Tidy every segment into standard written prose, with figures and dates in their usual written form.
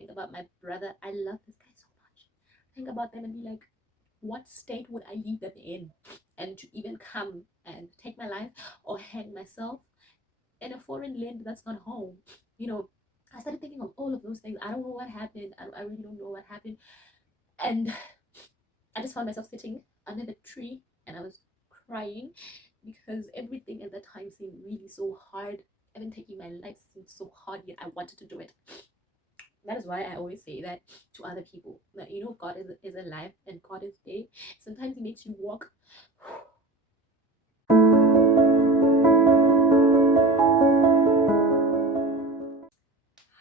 think about my brother. I love this guy so much. Think about them and be like, what state would I leave them in? And to even come and take my life or hang myself in a foreign land that's not home. You know, I started thinking of all of those things. I don't know what happened. I really don't know what happened. And I just found myself sitting under the tree and I was crying because everything at that time seemed really so hard. Even taking my life seemed so hard, yet I wanted to do it. That is why I always say that to other people, that God is alive and God is there. Sometimes He makes you walk.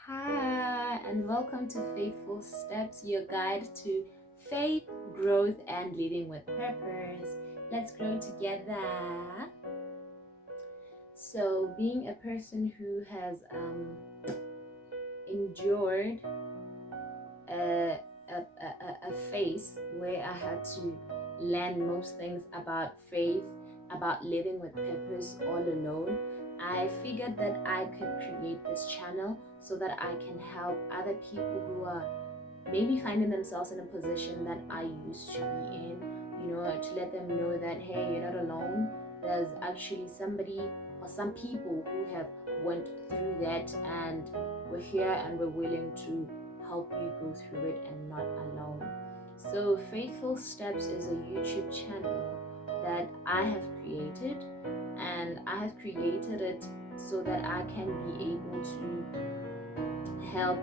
Hi, and welcome to Faithful Steps, your guide to faith, growth, and living with purpose. Let's grow together. So, being a person who has endured a phase where I had to learn most things about faith, about living with purpose all alone, I figured that I could create this channel so that I can help other people who are maybe finding themselves in a position that I used to be in, to let them know that, hey, you're not alone. There's actually somebody or some people who have went through that, and we're here and we're willing to help you go through it and not alone. So Faithful Steps is a YouTube channel that I have created, and I have created it so that I can be able to help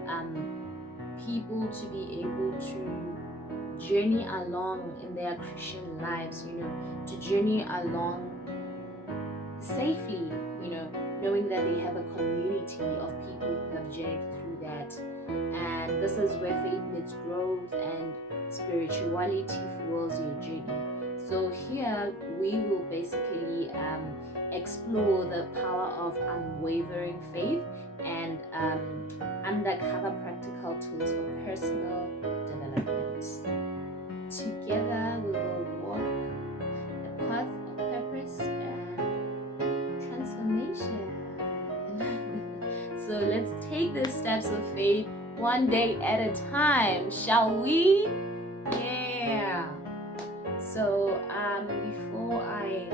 people to be able to journey along in their Christian lives, to journey along safely, knowing that they have a community of people who have journeyed through that. And this is where faith meets growth and spirituality fuels your journey. So here we will basically explore the power of unwavering faith and undercover practical tools for personal development. Together we will walk the path of purpose and transformation. So let's take the steps of faith one day at a time, shall we? Yeah. So before I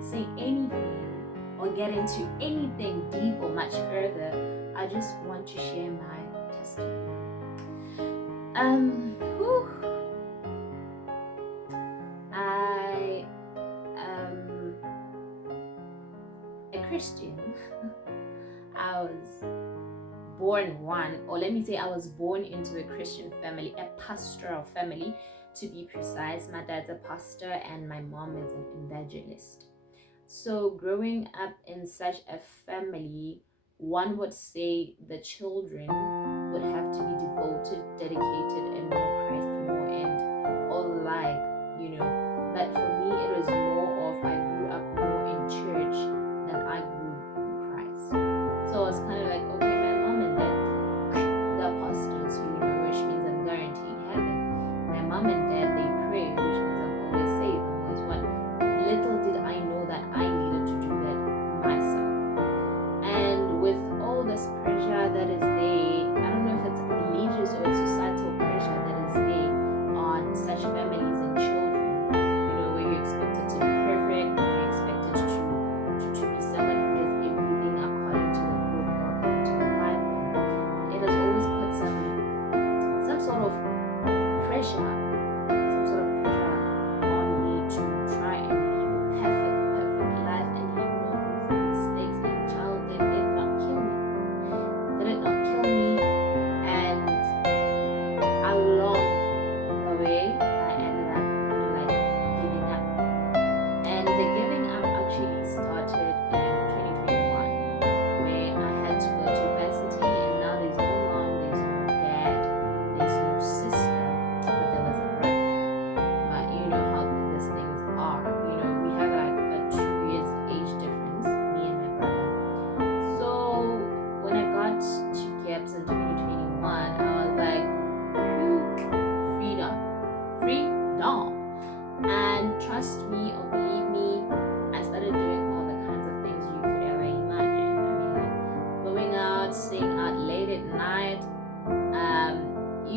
say anything or get into anything deep or much further, I just want to share my testimony. I am a Christian. I was born one, or let me say I was born into a Christian family, a pastoral family to be precise. My dad's a pastor and my mom is an evangelist. So growing up in such a family, one would say the children would have to be devoted, dedicated, and know Christ more and all alike, But for me, it was more of I grew up more in church than I grew in Christ. So I was kind of like, okay, my mom and dad, the pastors, which means I'm guaranteed heaven. My mom and dad, they pray, which means I'm always safe, I'm always one. Little did I know that I needed to do that myself. And with all this pressure that is there,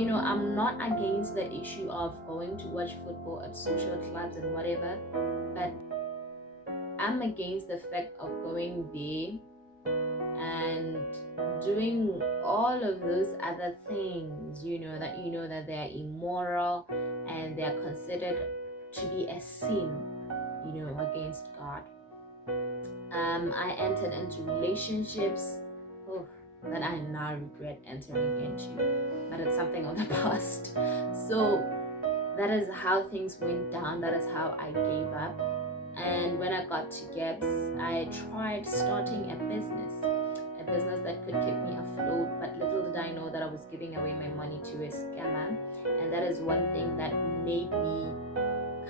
I'm not against the issue of going to watch football at social clubs and whatever, but I'm against the fact of going there and doing all of those other things, that they're immoral and they're considered to be a sin, against God. I entered into relationships, oh, that I now regret entering into, but it's something of the past. So that is how things went down. That is how I gave up. And when I got to Gibbs, I tried starting a business that could keep me afloat, but little did I know that I was giving away my money to a scammer. And that is one thing that made me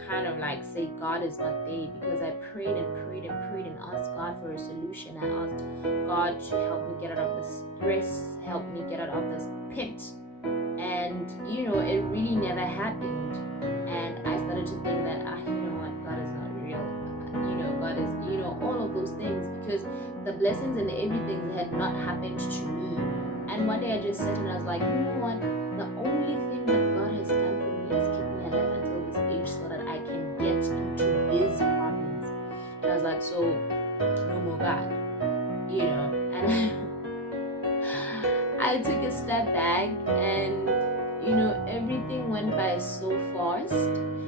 kind of like say God is not there, because I prayed and prayed and prayed and asked God for a solution. I asked God to help me get out of this stress, help me get out of this pit. And it really never happened. And I started to think that God is not real. God is, all of those things, because the blessings and everything had not happened to me. And one day I just sat and I was like, you know what? The only thing that God has done for me is keep me alive until this age so that I can get into these problems. And I was like, so no more God, and I took a step back, and everything went by so fast.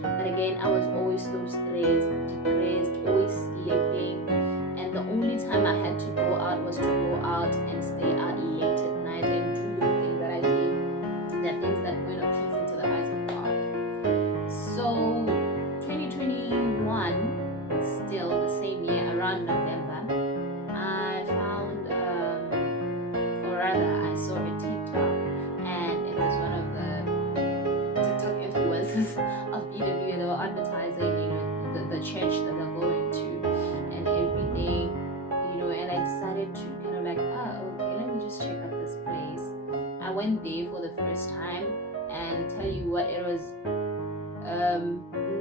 But again, I was always so stressed, depressed, always sleeping, and the only time I had to go out was to go out and stay out late at night and do the things that I did, the things that weren't pleasing to the eyes of God. So 2021, still the same year, around November, I found, or rather I saw a TikTok, and it was one of the TikTok influencers of BW. They were advertising, the church that they're going to and everything, and I decided to kind of like, okay, let me just check out this place. I went there for the first time, and tell you what, it was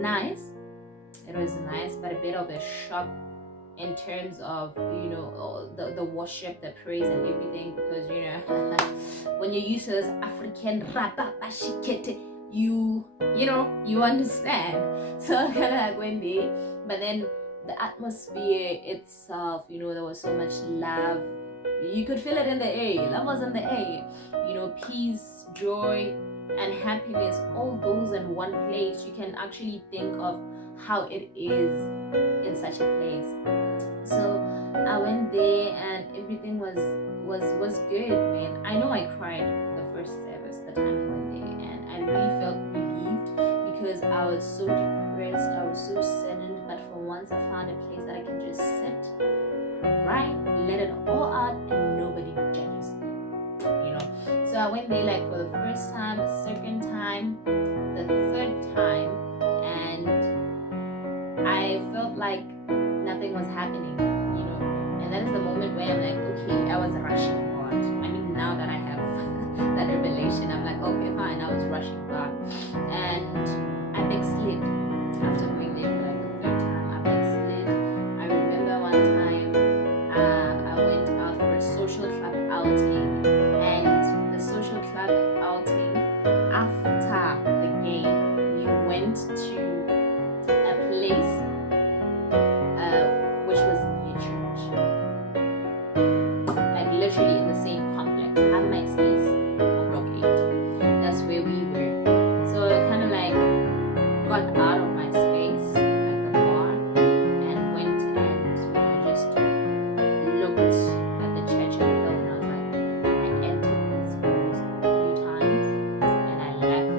nice. It was nice, but a bit of a shock in terms of the worship, the praise and everything, because when you're used to this African you understand. So I kind of like went there, but then the atmosphere itself, there was so much love. You could feel it in the air. Love was in the air. Peace, joy, and happiness, all those in one place. You can actually think of how it is in such a place. So I went there, and everything was good, man. I know I cried the first service, the time I went there, and I really felt relieved, because I was so depressed, I was so saddened. But for once, I found a place that I can just sit, cry, let it all out, and nobody judges me. So I went there like for the first time, the second time, the third time, and I felt like nothing was happening, and that is the moment where I'm like, okay, I was rushing God. I mean, now that I have that revelation, I'm like, okay, fine, I was rushing God, and I backslid after going there for like the third time. I backslid. I remember one time, I went out for a social club outing, and the social club outing, after the game, we went to a place which was near church, like literally in the same complex. I had my space on block 8. That's where we were. So I kind of like got out of my space at the bar and went and just looked at the church and the building. I was like, I entered these doors 3 times and I left.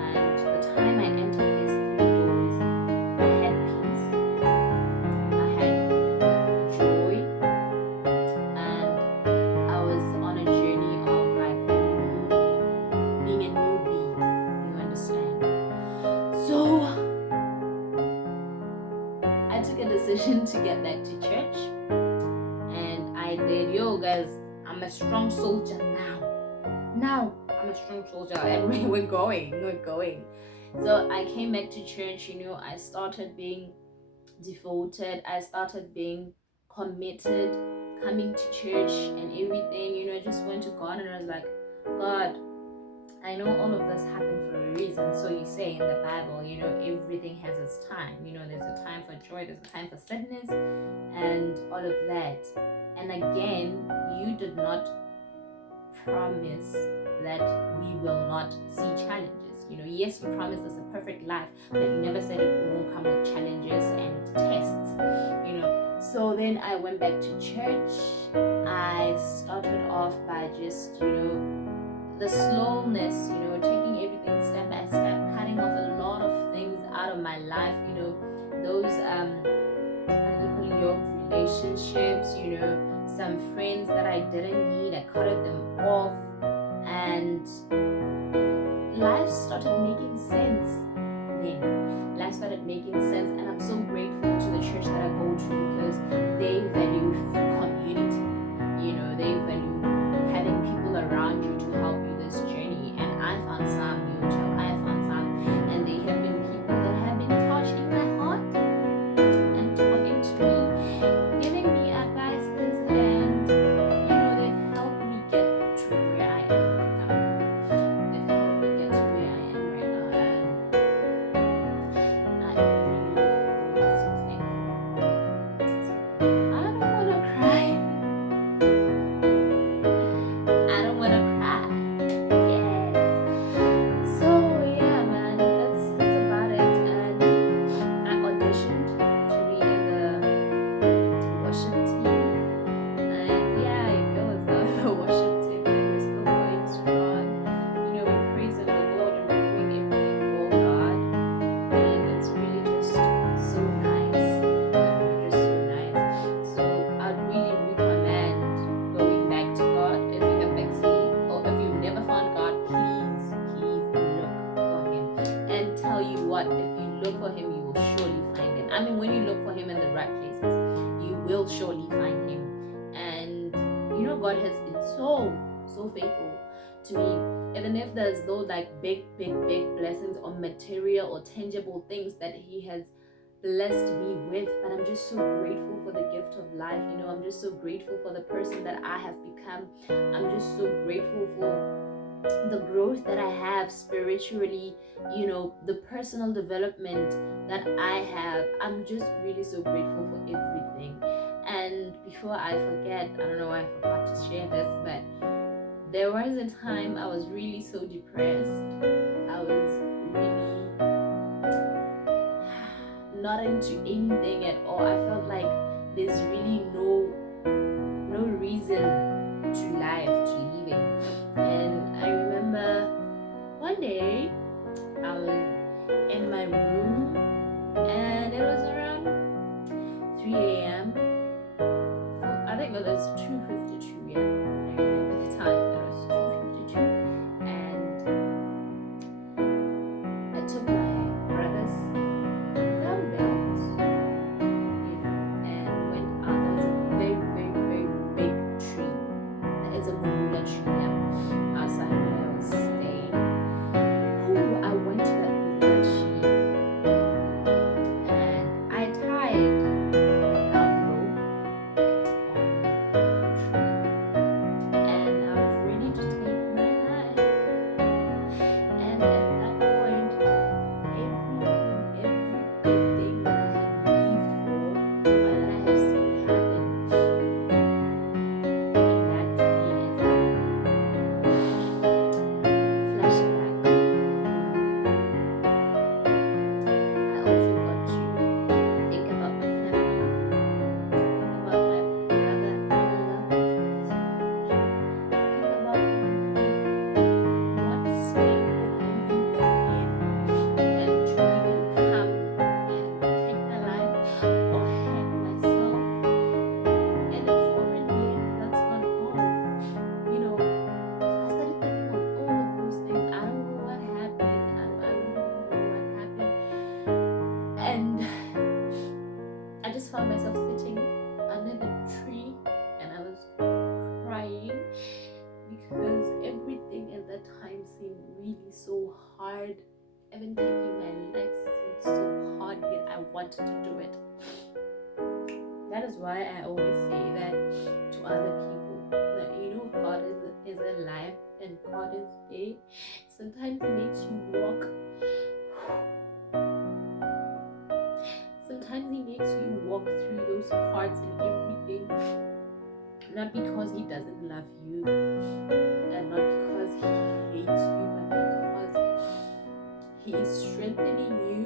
And the time I entered these 3 doors, I had peace, I had joy, and I was on a journey of like being a newbie, you understand? So I took a decision to get back to church, and I did. Yo guys, I'm a strong soldier now. I'm a strong soldier, and we're going. So I came back to church. I started being devoted, I started being committed, coming to church and everything. I just went to God, and I was like, God, I know all of this happened for a reason. So you say in the Bible, everything has its time. There's a time for joy, there's a time for sadness, and all of that. And again, you did not promise that we will not see challenges. Yes, you promised us a perfect life, but you never said it won't come with challenges and tests. So then I went back to church. I started off by just, the slowness, taking everything step by step, cutting off a lot of things out of my life, those unequally yoked relationships, some friends that I didn't need, I cut them off, and life started making sense then. Life started making sense, and I'm so grateful to the church that I go to because they value community. They value having people around you to help you this journey. And I found some, and they have been people that have been touching my heart and talking to me, giving me advices, and they've helped me get to where I am right now. They've helped me get to where I am right now, and I am really, really so thankful. I don't want to cry. I don't want to cry. Yes. So yeah, man, that's about it. And I auditioned to be in the worship team. And yeah, it goes on the worship team, and we're still going strong. We're praising the Lord and we're doing everything for God. And it's really just so nice. Just so nice. So I'd really recommend going back to God if you have backslid, or if you've never found God. Please look for Him. And tell you what, if you look for Him, you will surely find Him. I mean, when you look for Him in the right places, you will surely find Him. And God has been so faithful to me. Even if there's those like big blessings or material or tangible things that He has blessed me with, but I'm just so grateful for the gift of life. I'm just so grateful for the person that I have become. I'm just so grateful for the growth that I have spiritually, the personal development that I have. I'm just really so grateful for everything. And before I forget, I don't know why I forgot to share this, but there was a time I was really so depressed. I was really not into anything at all. I felt like there's really no reason to life, to living. And I remember one day I was in my room, and it was around 3 a.m. I think it was 2:52. Yeah, I remember the time. It was 2:52, and I took my brother's gun belt, and went out. There was a very big tree. It's a mulula tree, yeah, outside where I was staying. I went to that mulula tree, and I tied the gun rope on the tree, and I was ready to take my life. And at that point, every good thing that I had lived for, or that I have seen happen, came back to me as a flashback. I also got to think about my family, think about my brother. I love this guy so much. Think about even like what state would I leave them in, and to even come and take my life or hang myself in a foreign land that's not home. I started thinking of all of those things. I don't know what happened. I really don't know what happened. And I just found myself sitting under the tree, and I was crying because everything at that time seemed really so hard. Even taking my life seemed so hard, yet I wanted to do it. That is why I always say that to other people, that God is alive and God is there. Sometimes He makes you walk. Sometimes He makes you walk through those parts and everything, not because He doesn't love you and not because He hates you, but because He is strengthening you,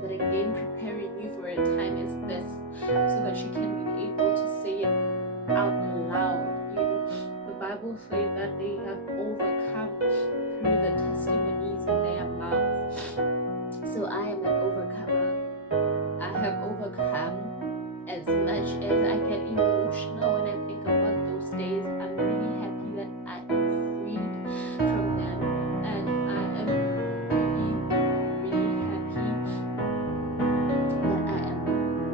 but again preparing you for a time as this, so that you can be able to say it out loud. The Bible says that they have overcome through the testimonies in their mouths. So I am an overcomer. I have overcome. As much as I get emotional when I think about those days, I'm really happy that I am freed from them, and I am really, really happy that I am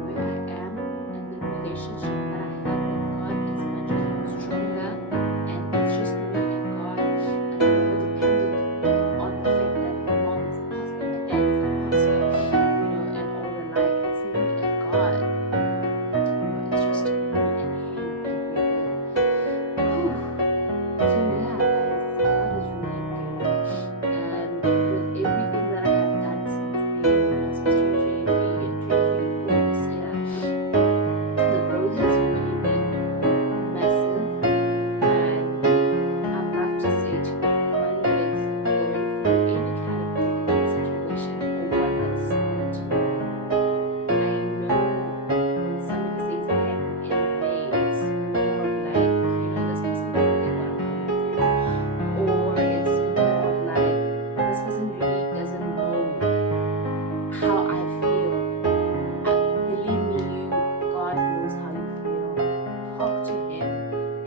where I am, and the relationship that I have with God is much stronger, and it's just me and God. I'm no longer dependent on the fact that my mom is a pastor, my dad is a pastor, and all the like. It's me and God. It's just me and Him, and we're there. Whew. So yeah, guys, God is really good, and with everything that I have done since then, since 2023 and 2024 this year, the growth has really been massive, and I'd love to say to anyone that is going through any kind of difficult situation or one that is similar to me, I know when somebody says hang in there, it's more of like, this person doesn't get what I'm going through, or it's more of like, this person really doesn't know how I feel. Believe me, God knows how you feel. Talk to Him.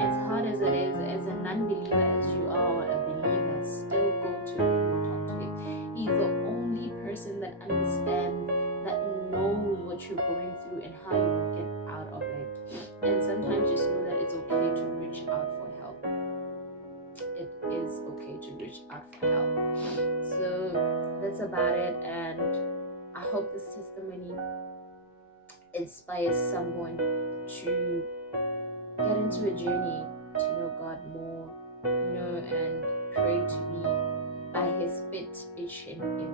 As hard as it is, as a non-believer as you are, or a believer, still go to Him and talk to Him. He's the only person that understands, that knows what you're going through and how you will get out of it. And sometimes just know that it's okay to reach out for help. It is okay to reach out for help. So that's about it, and I hope this testimony inspires someone to get into a journey to know God more, and pray to be by His feet each and every